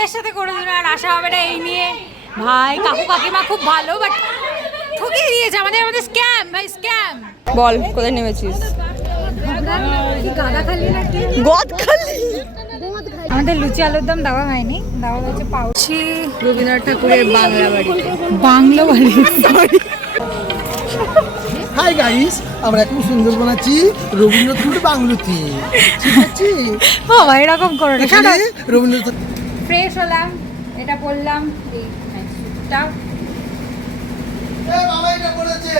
কুকুরের সাথে করে দিল আর আসা হবে না এই নিয়ে। ভাই কাকু কাকিমা খুব ভালো, বাট ঠকিয়ে দিয়েছে আমাদের স্ক্যাম ভাই, স্ক্যাম। বল কোথায় নেমেছিস? আমাদের লুচি আলুর দম দেওয়া হয়নি, দেওয়া হয়েছে পাউচি রবীন্দ্রনাথ ঠাকুরের বাংলা বাড়ি। বাংলা বাড়ি। হাই গাইস, আমরা এখন সুন্দরবন আছি রবীন্দ্রনাথ বাংলোতে। ঠিক আছে বাবা এরকম করো না। এখানে রবীন্দ্রনাথ। ফ্রেশ হলাম, এটা পরলাম, এই স্যুটটা। বাবা এটা পড়েছে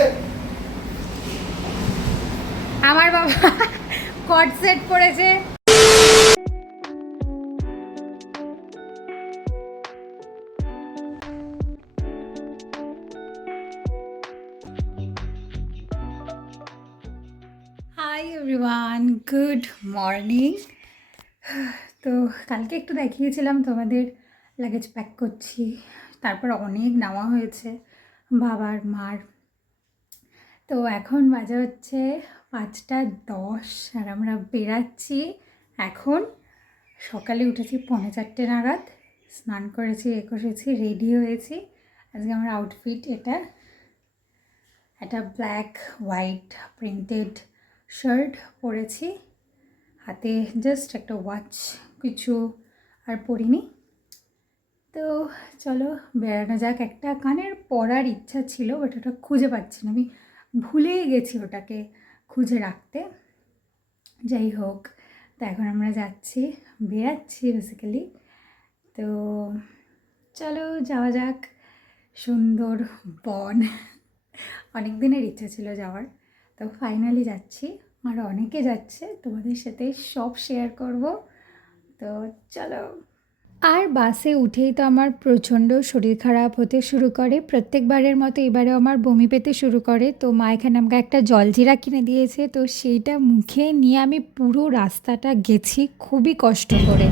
আমার বাবা কট সেট পরেছে। Hi everyone, good morning. তো কালকে একটু দেখিয়েছিলাম তোমাদের লাগেজ প্যাক করছি, তারপর অনেক নেওয়া হয়েছে বাবার মার। তো এখন বাজে হচ্ছে 5:10 আর আমরা বেরাচ্ছি এখন। সকালে উঠেছি 3:45 নাগাদ, স্নান করেছি, কষেছি, রেডি হয়েছি। আজকে আমার আউটফিট এটা, একটা ব্ল্যাক হোয়াইট প্রিন্টেড শার্ট পরেছি, হাতে জাস্ট একটা ওয়াচ, কিছু আর পরিনি। তো চলো বেড়ানো যাক। একটা কানের পরার ইচ্ছা ছিল, বাট ওটা খুঁজে পাচ্ছি না, আমি ভুলেই গেছি ওটাকে খুঁজে রাখতে। যাই হোক, তো এখন আমরা যাচ্ছি, বেরাচ্ছি বেসিক্যালি। তো চলো যাওয়া যাক সুন্দরবন। অনেক দিনের ইচ্ছা ছিল যাওয়ার, তো ফাইনালি যাচ্ছি। আর অনেকে যাচ্ছে, তোমাদের সাথে সব শেয়ার করব। তো চলো। আর বাসে উঠেই তো আমার প্রচণ্ড শরীর খারাপ হতে শুরু করে, প্রত্যেকবারের মতো এবারে আমার বমি পেতে শুরু করে। তো মা এখানে আমাকে একটা জলজিরা কিনে দিয়েছে, তো সেইটা মুখে নিয়ে আমি পুরো রাস্তাটা গেছি খুবই কষ্ট করে।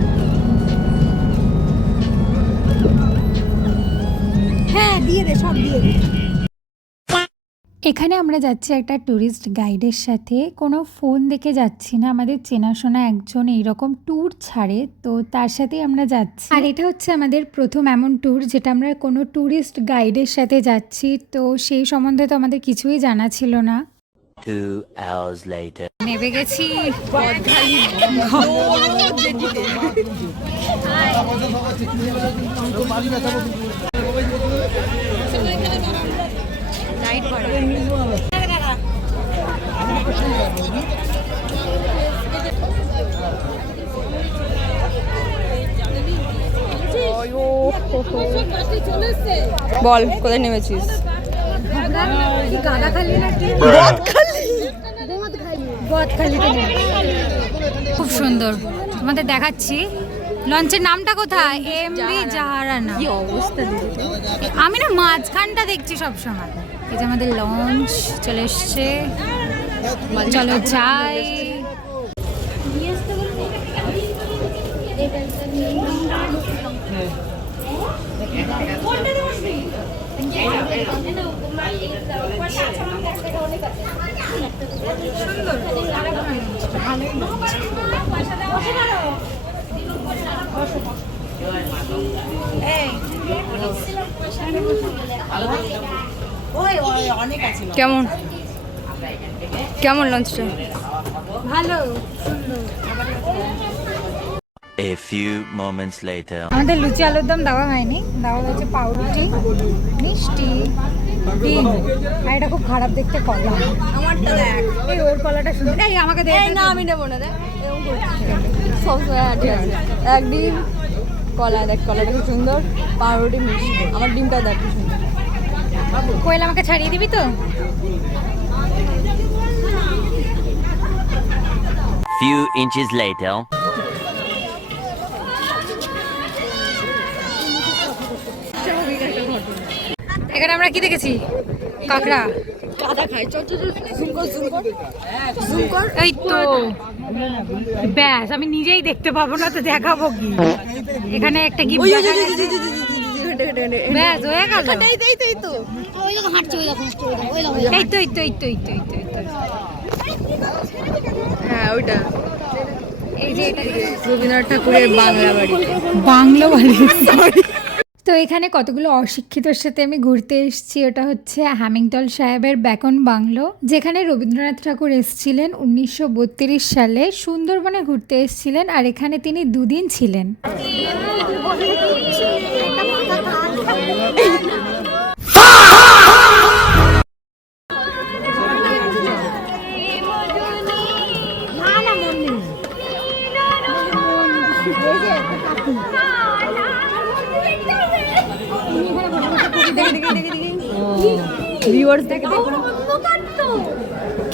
হ্যাঁ দিয়ে দে, সব দিয়ে দে। এখানে আমরা যাচ্ছি একটা ট্যুরিস্ট গাইডের সাথে, কোনো ফোন দেখে যাচ্ছি না, আমাদের চেনাশোনা একজন এইরকম ট্যুর ছাড়ে, তো তার সাথেই আমরা যাচ্ছি। আর এটা হচ্ছে আমাদের প্রথম এমন ট্যুর যেটা আমরা কোনো ট্যুরিস্ট গাইডের সাথে যাচ্ছি, তো সেই সম্বন্ধে তো আমাদের কিছুই জানা ছিল না। 2 hours later. নেমে গেছি লাইট পড়া। বল কোথায় নেমেছিস? খুব সুন্দর, তোমাদের দেখাচ্ছি। লঞ্চের নামটা কোথায়? এমভি জাহারানা। কি অবস্থা দিদি, আমি না মাঝখানটা দেখছি সবসময়। এই যে আমাদের লঞ্চ চলে এসছে, চলো যাই। কেমন কেমন লঞ্চটা? ভালো, সুন্দর। A few moments later. আমাদের লুচি আলুর দম দেওয়া হয়নি, দেওয়া হয়েছে পাউরুটি, মিষ্টি, ডিম, আর এটা খুব খারাপ দেখতে কলা। আমারটা দেখ, এই ওর কলাটা সুন্দর। এই আমাকে দে। এই না আমি নেবো না, দেখ এরকম করছিস সবসময় আটকে আছে। এক ডিম কলা, দেখ কলাটা খুব সুন্দর, পাউরুটি মিষ্টি, আমার ডিমটা দেখ কি সুন্দর। কোয়েল আমাকে ছাড়িয়ে দিবি তো? Few inches later. এখানে আমরা কি দেখেছি? কাঁকড়া। কাদা খাই, চল চল জুম কর জুম কর জুম কর। এই তো ব্যাস, আমি নিজেই দেখতে পাবো না তো দেখাবো কি? এখানে একটা গিফট ব্যাস হয়ে গেল। এই তো এই তো এই তো এই তো এই তো এই তো এই তো। হ্যাঁ ওইটা এই যে এটা রবীন্দ্রনাথ ঠাকুরের বাংলা বাড়ি। বাংলো বাড়ি। তো এখানে কতগুলো অশিক্ষিতর সাথে আমি ঘুরতে এসেছি। ওটা হচ্ছে হ্যামিংটন সাহেবের ব্যাকন বাংলো, যেখানে রবীন্দ্রনাথ ঠাকুর এসেছিলেন 1932 সালে। সুন্দরবনে ঘুরতে এসেছিলেন আর এখানে তিনি 2 দিন ছিলেন।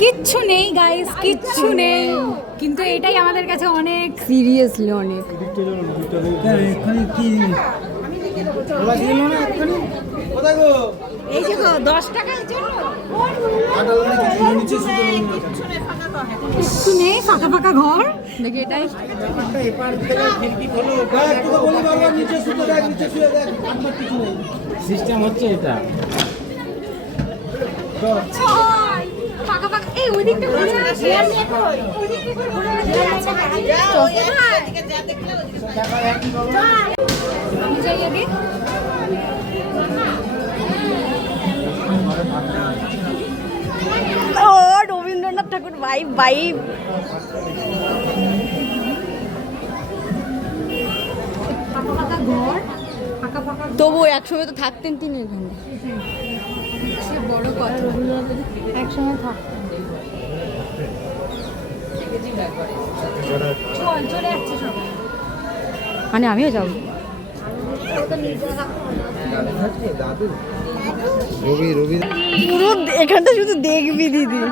কিচ্ছু নেই গাইস, কিচ্ছু নেই, কিন্তু এটাই আমাদের কাছে অনেক। সিরিয়াসলি অনেক। এই যে 10 টাকার জন্য কিচ্ছু নেই, ফাঁকা ফাঁকা ঘর। দেখি এটাই সিস্টেম হচ্ছে এটা। ফাঁকা ফাঁকা। এই ওই দিকটা ঘুরে আসি। ওই দিকটা ঘুরে আসি। আমি যাই আগে। ও রবীন্দ্রনাথ ঠাকুর ভাইব ভাইব। ফাঁকা ফাঁকা ঘর, ফাঁকা ফাঁকা তবু একসময় তো থাকতেন তিনি এখানে। সে বড় কথা। রবীন্দ্রনাথ একসময় থাকতেন। চলে যাচ্ছে সবাই। মানে আমিও যাবো। পুরো এখানটা শুধু দেখবি দিদি,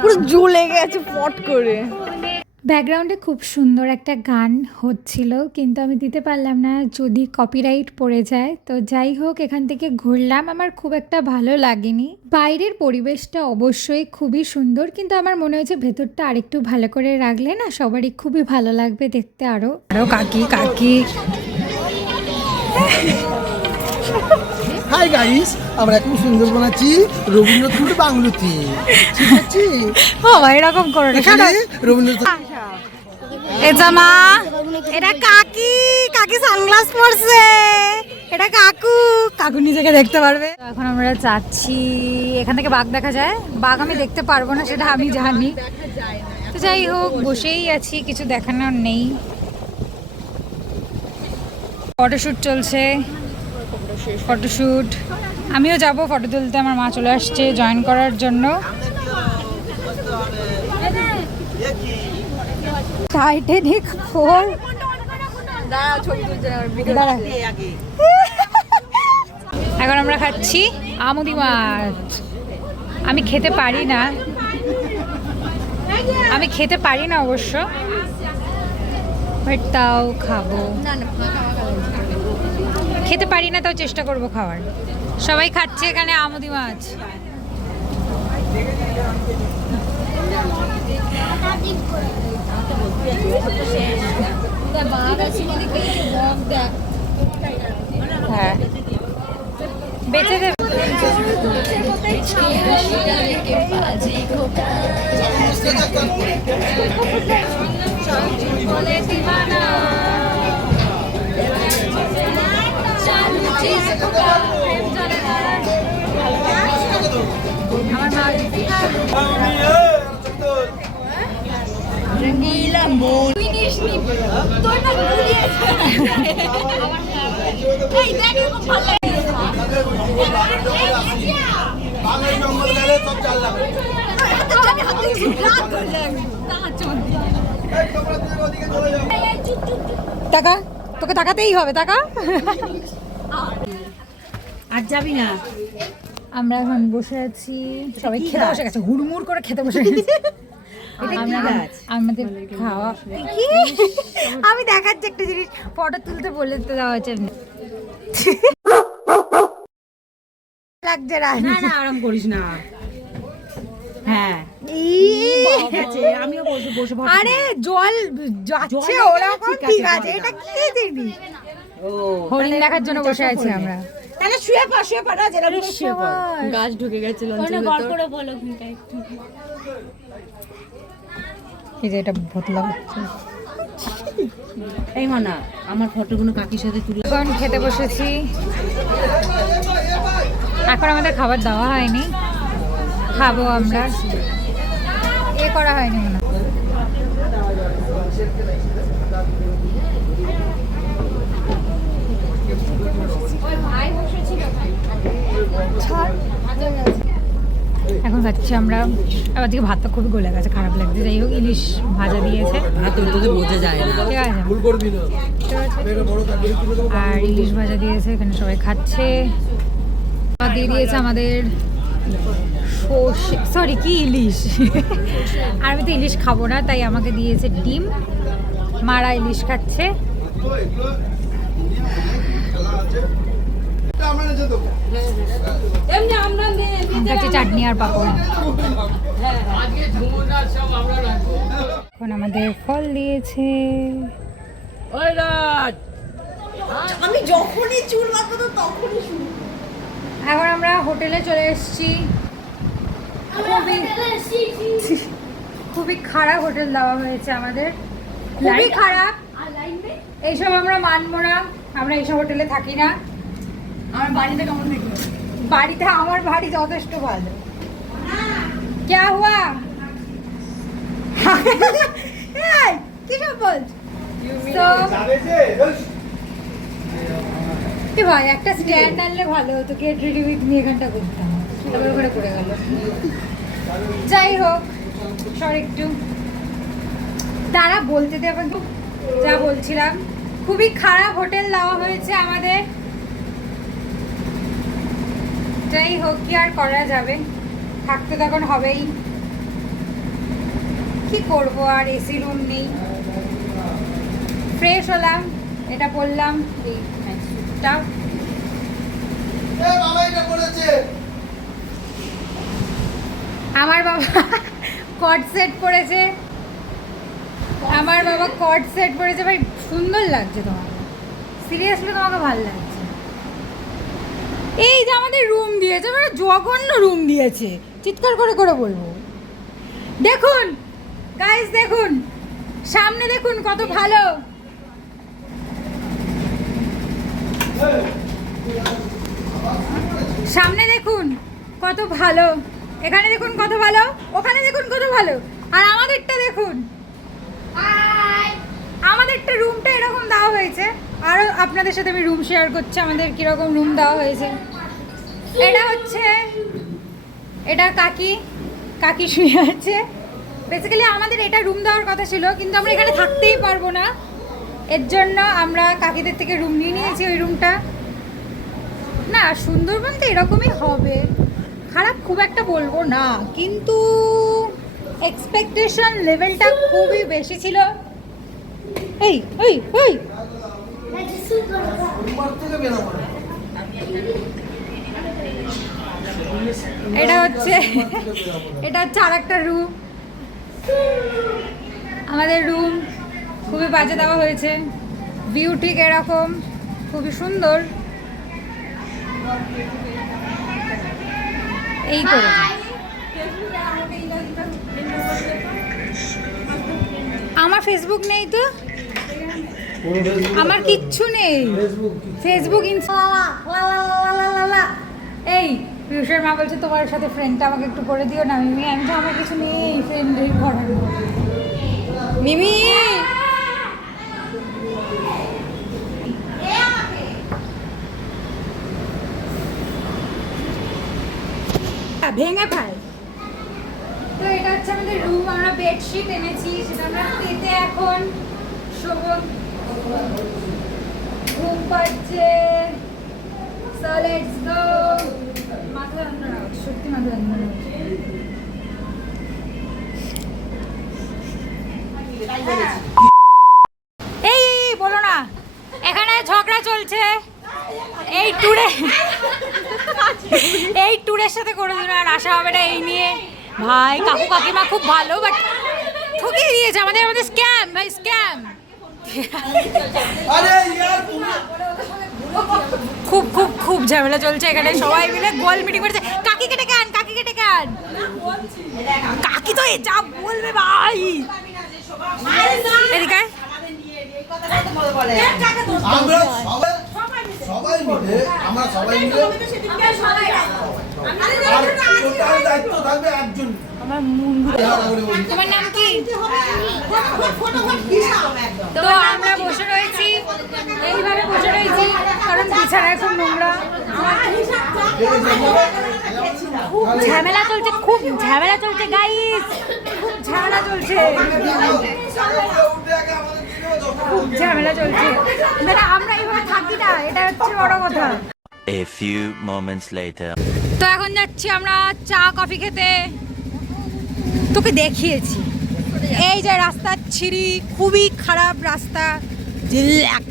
পুরো জ্বলে গেছে পট করে। ব্যাকগ্রাউন্ডে খুব সুন্দর একটা গান হচ্ছিল, কিন্তু আমি দিতে পারলাম না, যদি কপিরাইট পড়ে যায়। তো যাই হোক, এখান থেকে ঘুরলাম, আমার খুব একটা ভালো লাগেনি। বাইরের পরিবেশটা অবশ্যই খুবই সুন্দর, কিন্তু আমার মনে হয়েছে ভেতরটা আরেকটু ভালো করে রাখলে না সবারই খুবই ভালো লাগবে দেখতে। আরো কাকি কাকি। হাই গাইস, আমরা এখন সুন্দরবন আছি রবীন্দ্রনাথ ঠাকুরের বাংলোতে। ঠিক আছে? বাবা এরকম করো না। এখানে রবীন্দ্রনাথ এটা মা, এটা কাকি, কাকি সানগ্লাস পরছে। এটা কাকু, কাকু নিজেকে দেখতে পারবে। এখন আমরা যাচ্ছি, এখান থেকে বাঘ দেখা যায়। বাঘ আমি দেখতে পারবো না সেটা আমি জানি। তো যাই হোক, বসেই আছি, কিছু দেখানোর নেই। ফটোশ্যুট চলছে, ফটোশ্যুট। আমিও যাব ফটো তুলতে। আমার মা চলে আসছে জয়েন করার জন্য। টাইটানিক 4। দাঁড়া ছবি তুলতে দাঁড়া। এখন আমরা খাচ্ছি আমুদি মাছ। আমি খেতে পারি না, অবশ্য, বাট তাও খাবো। খেতে পারি না, তাও চেষ্টা করবো খাওয়ার। সবাই খাচ্ছে এখানে আমুদি মাছ। হ্যাঁ, বেঁচে দেবে। টাকা তোকে তাকাতেই হবে, টাকা। আর যাবি না? আমরা এখন বসে আছি, সবাই খেতে বসে গেছে, হুড়মুড় করে খেতে বসে গেছে। আমাদের খাওয়া কি আমি দেখাচ্ছি একটা জিনিস, ফটো তুলতে বলে তো দেওয়া হয়েছে। লাগছে না না, আরাম করিস না। হ্যাঁ, আমিও বসে বসে আরে জল যাচ্ছে ওরকম, ঠিক আছে। এটা কি জিনিস? হরিণ দেখার জন্য বসে আছি আমরা। তাহলে শুয়ে পড়া যেটা শুয়ে পড়। গাছ ঢুকে গেছে লঞ্চের ভেতর। এই যে এটা ভতলা হচ্ছে। এই মানা আমার ফটোগুলো কাকির সাথে তুলে এখন খেতে বসেছি। এখন আমাদের খাবার দেওয়া হয়নি, খাবো আমরা, এ করা হয়নি মনে হয়। এখন খাচ্ছি আমরা। আবার দিকে ভাতটা খুবই গলে গেছে, খারাপ লাগছে। যাই হোক, ইলিশ ভাজা দিয়েছে, হাত তোকে বোঝা যায় না। ঠিক আছে। আর ইলিশ ভাজা দিয়েছে, এখানে সবাই খাচ্ছে। আর দিয়ে দিয়েছে আমাদের সরি কি ইলিশ আর আমি তো ইলিশ খাবো না, তাই আমাকে দিয়েছে ডিম। মারা ইলিশ খাচ্ছে। খাচ্ছে চাটনি আর পাপড়। এখন আমাদের ফল দিয়েছে। আমি যখনই চুল বাঁধবো তখনই শুরু। এখন আমরা হোটেলে চলে এসেছি। খুবই খারাপ হোটেল দেওয়া হয়েছে আমাদের, খুবই খারাপ। এইসব আমরা মানবো না, আমরা এইসব হোটেলে থাকি না। আমার বাড়িতে কেমন দেখলো? বাড়িতে আমার বাড়ি যথেষ্ট ভালো। क्या हुआ? এই, কি সব বলছ? তো কি ভাই, একটা স্ট্যান্ড আনলে ভালো হতো, গেট রেডি উইথ মি এখানটা করতাম, তারপর ওখানে পড়ে গেল। যাই হোক, সর একটু তারা বলতে দেবেন। যা বলছিলাম, খুবই খারাপ হোটেল দেওয়া হয়েছে আমাদের। যাই হোক, কি আর করা যাবে, থাকতে তো এখন হবেই। কি করব আর, এসি রুম নেই। ফ্রেশ হলাম, এটা পরলাম, এই স্যুটটা। আমার বাবা কট সেট পরেছে, আমার বাবা কট সেট পরেছে। ভাই সুন্দর লাগছে তোমাকে, সিরিয়াসলি তোমাকে ভালো লাগছে। এই যে আমাদের রুম দিয়েছে, মানে জঘন্য রুম দিয়েছে, চিৎকার করে করে বলবো। দেখুন গাইস, দেখুন সামনে, দেখুন কত ভালো। সামনে দেখুন কত ভালো, এখানে দেখুন কত ভালো, ওখানে দেখুন কত ভালো, আর আমাদেরটা দেখুন। আমাদেরটা রুমটা এরকম দেওয়া হয়েছে। আরও আপনাদের সাথে আমি রুম শেয়ার করছি, আমাদের কীরকম রুম দেওয়া হয়েছে। এটা হচ্ছে, এটা কাকি শুয়ে আছে। বেসিক্যালি আমাদের এটা রুম দেওয়ার কথা ছিল, কিন্তু আমরা এখানে থাকতেই পারবো না, এর জন্য আমরা কাকিদের থেকে রুম নিয়ে নিয়েছি। ওই রুমটা না, সুন্দরবন তো এরকমই হবে, খারাপ খুব একটা বলবো না, কিন্তু এক্সপেকটেশন লেভেলটা খুবই বেশি ছিল। এই এই এই এটা হচ্ছে আর একটা রুম। আমাদের রুম খুবই বাজে দেওয়া হয়েছে, ভিউ ঠিক এরকম, খুবই সুন্দর। এই করে আমার ফেসবুক নেই তো, আমার কিচ্ছু নেই ফেসবুক, এই পিউষের মা বলছে তোমার সাথে ফ্রেন্ডটা আমাকে একটু করে দিও না মিমি। আমি তো আমার কিছু নেই ফ্রেন্ডের করার। মিমি ভেঙে ফেল। তো এটা হচ্ছে আমাদের রুম, আমরা বেডশিট এনেছি, সেটা আমরা পেতে এখন শোবো। ঘুম পাচ্ছে, সো লেটস গো। মাথা যন্ত্রণা হচ্ছে, সত্যি মাথা যন্ত্রণা হচ্ছে। এই বলো না, এখানে ঝগড়া চলছে এই ট্যুরের সাথে করে দিন আর আসা হবে না এই নিয়ে। ভাই কাকু কাকিমা খুব ভালো, বাট ঠকিয়ে দিয়েছে আমাদের স্ক্যাম, ভাই স্ক্যাম। খুব খুব খুব ঝামেলা চলছে এখানে, সবাই মিলে গোল মিটিং করেছে। কাকি কেটে কান, কাকি কেটে কান, কাকি তো যা বলবে ভাই। এদিকে আমরা সবাই মিলে আর টোটাল দায়িত্ব থাকবে একজন। আমার মন তোমার নাম কি? তো আমরা বসে রয়েছি, এইভাবে বসে রয়েছি কারণ বিছানা এখন নোংরা। খুব ঝামেলা চলছে, খুব ঝামেলা চলছে গাইস, খুব ঝামেলা চলছে, খুব ঝামেলা চলছে। মানে আমরা এইভাবে থাকি না, এটা হচ্ছে বড় কথা। A few moments later. তো এখন যাচ্ছি আমরা চা কফি খেতে। তোকে দেখিয়েছি এই যে রাস্তার ছিঁড়ি, খুবই খারাপ রাস্তা। জিল্লাক।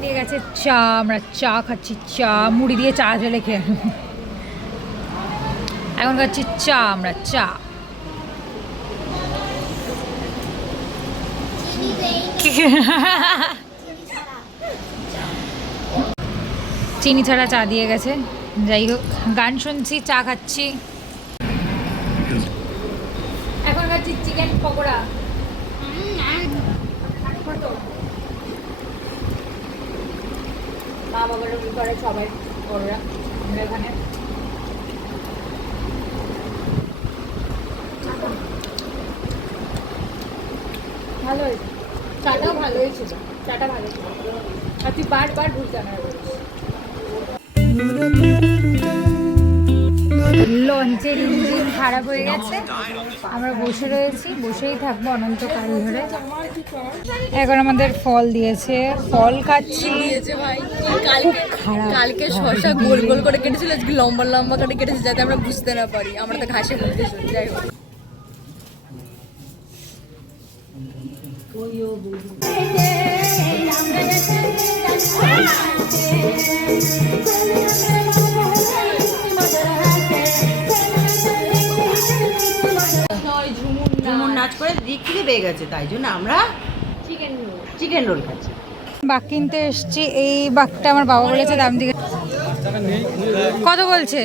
দিয়ে গেছে চা, আমরা চা খাচ্ছি, চা মুড়ি দিয়ে চা ঢেলে খেয়ে এখন খাচ্ছি চা, আমরা চা। চিনি ছাড়া চা দিয়ে গেছে। যাই হোক, গান শুনছি, চা খাচ্ছি। এখন খাচ্ছি চিকেন পকোড়া। মা বাবার করে সবাই বড়রা এখানে। ভালো হয়েছে, চাটাও ভালো হয়েছিল, চাটা ভালো ছিল। আর তুই বারবার ভুল জানা লঞ্চের ইঞ্জিন খারাপ হয়ে গেছে, আমরা বসে রয়েছি, বসেই থাকবো অনন্তকাল ধরে। এখন আমাদের ফল দিয়েছে, ফল খাচ্ছি। ভাই খুব খারাপ। কালকে শসা গোল গোল করে কেটেছিল, আজকে লম্বা লম্বা করে কেটেছে যাতে আমরা বুঝতে না পারি। আমরা তো ঘাসে বলতে শুনি। যাই হোক, ঝুমুর নাচ করে দিক থেকে পেয়ে গেছে, তাই জন্য আমরা চিকেন রোল খাচ্ছি। বাঘ কিনতে এসছি। এই বাঘটা আমার বাবা বলেছে দাম দিকে। কত বলছে?